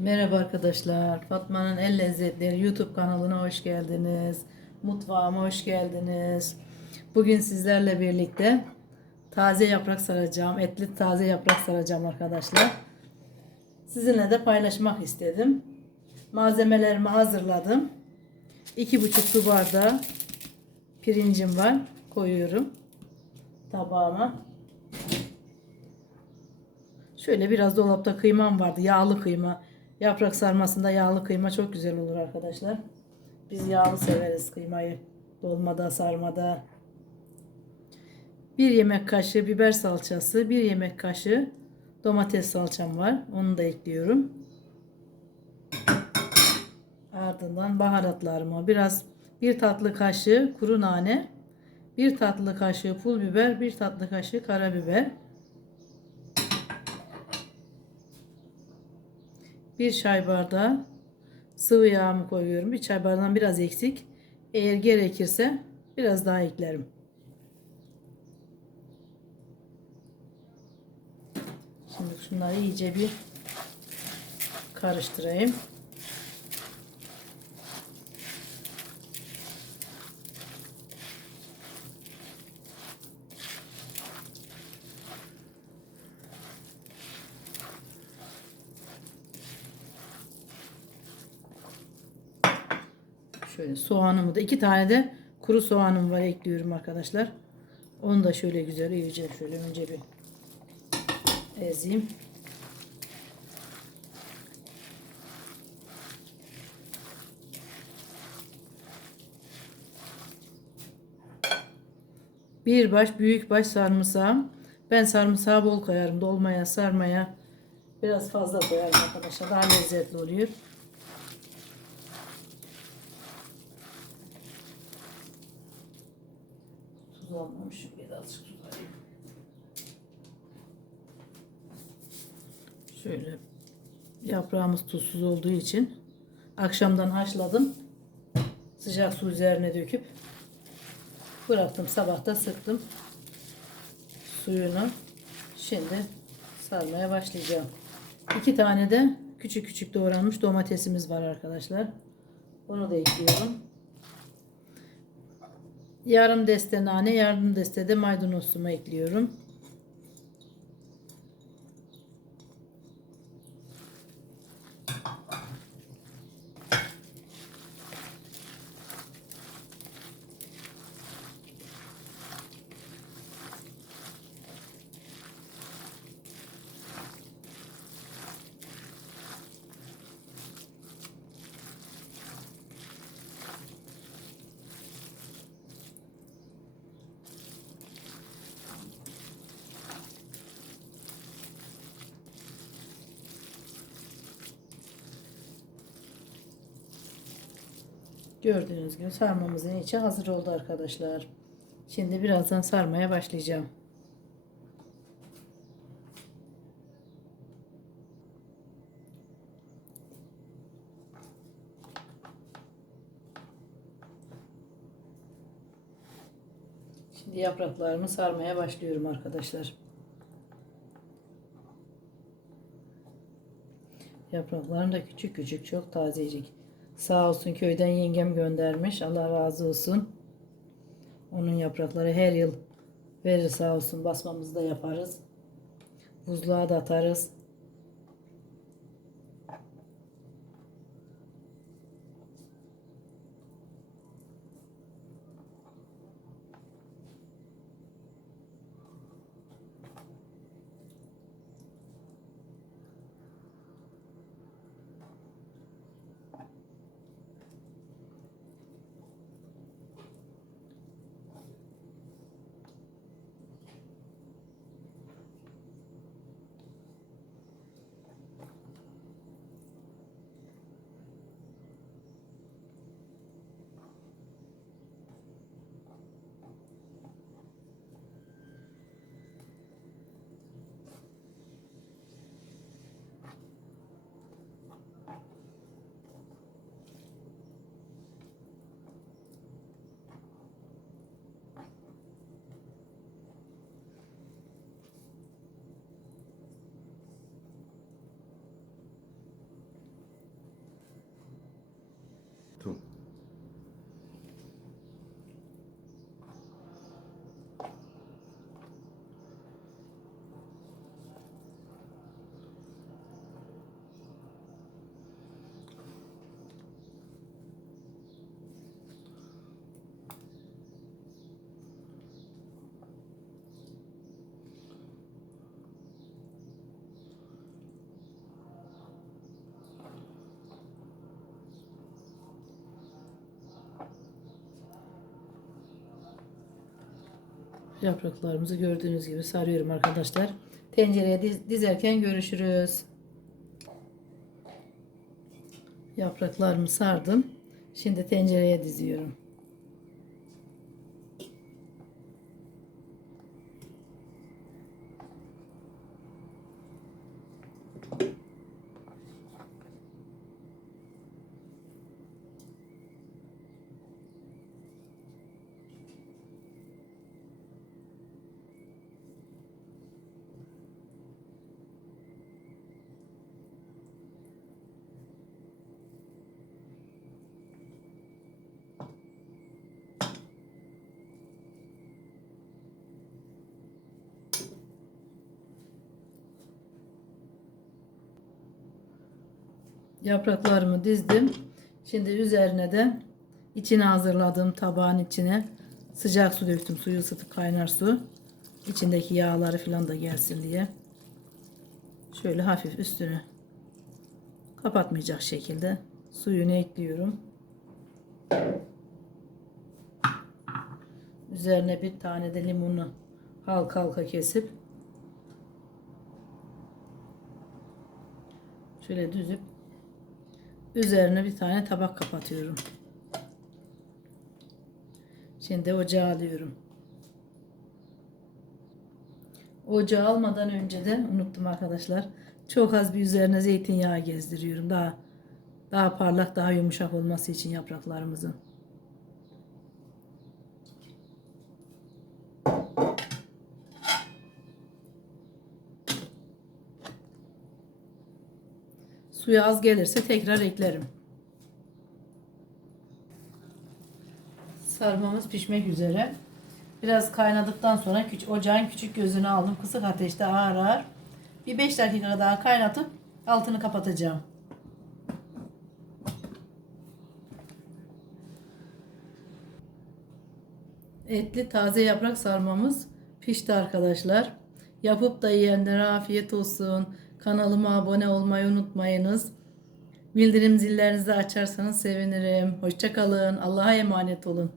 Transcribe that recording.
Merhaba arkadaşlar. Fatma'nın El Lezzetleri YouTube kanalına hoş geldiniz. Mutfağıma hoş geldiniz. Bugün sizlerle birlikte taze yaprak saracağım. Etli taze yaprak saracağım arkadaşlar. Sizinle de paylaşmak istedim. Malzemelerimi hazırladım. 2,5 su bardağı pirincim var. Koyuyorum tabağıma. Şöyle biraz dolapta kıymam vardı. Yağlı kıyma. Yaprak sarmasında yağlı kıyma çok güzel olur arkadaşlar. Biz yağlı severiz kıymayı. Dolmada, sarmada. Bir yemek kaşığı biber salçası, bir yemek kaşığı domates salçam var. Onu da ekliyorum. Ardından baharatlarımı biraz bir tatlı kaşığı kuru nane, bir tatlı kaşığı pul biber, bir tatlı kaşığı karabiber. Bir çay bardağı sıvı yağımı koyuyorum. Bir çay bardağından biraz eksik. Eğer gerekirse biraz daha eklerim. Şimdi şunları iyice bir karıştırayım. Şöyle soğanımı da iki tane de kuru soğanım var ekliyorum arkadaşlar. Onu da şöyle güzel iyice şöyle önce bir ezeyim. Bir baş büyük baş sarımsağım. Ben sarımsağı bol koyarım. Dolmaya, sarmaya biraz fazla koyarım arkadaşlar. Daha lezzetli oluyor. Tuz almamışım. Birazcık tuz alayım. Şöyle yaprağımız tuzsuz olduğu için akşamdan haşladım. Sıcak su üzerine döküp bıraktım. Sabahta sıktım suyunu. Şimdi sarmaya başlayacağım. İki tane de küçük küçük doğranmış domatesimiz var arkadaşlar. Onu da ekliyorum. Yarım deste nane, yarım deste de maydanozumu ekliyorum. Gördüğünüz gibi sarmamızın içi hazır oldu arkadaşlar. Şimdi birazdan sarmaya başlayacağım. Şimdi yapraklarımı sarmaya başlıyorum arkadaşlar. Yapraklarım da küçük küçük çok tazecik. Sağ olsun köyden yengem göndermiş. Allah razı olsun. Onun yaprakları her yıl verir sağ olsun. Basmamızı da yaparız. Buzluğa da atarız. Yapraklarımızı gördüğünüz gibi sarıyorum arkadaşlar. Tencereye diz- dizerken görüşürüz. Yapraklarımı sardım. Şimdi tencereye diziyorum. Yapraklarımı dizdim. Şimdi üzerine de içine hazırladığım tabağın içine sıcak su döktüm. Suyu ısıtıp kaynar su. İçindeki yağları falan da gelsin diye. Şöyle hafif üstünü kapatmayacak şekilde suyunu ekliyorum. Üzerine bir tane de limonu halka halka kesip şöyle düzüp üzerine bir tane tabak kapatıyorum. Şimdi ocağı alıyorum. Ocağı almadan önce de unuttum arkadaşlar. Çok az bir üzerine zeytinyağı gezdiriyorum. Daha daha parlak, daha yumuşak olması için yapraklarımızın. Suyu az gelirse tekrar eklerim. Sarmamız pişmek üzere. Biraz kaynadıktan sonra küç ocağın küçük gözünü aldım. Kısık ateşte ağır ağır. Bir 5 dakika daha kaynatıp altını kapatacağım. Etli taze yaprak sarmamız pişti arkadaşlar. Yapıp da yiyenlere afiyet olsun. Kanalıma abone olmayı unutmayınız. Bildirim zillerinizi açarsanız sevinirim. Hoşçakalın. Allah'a emanet olun.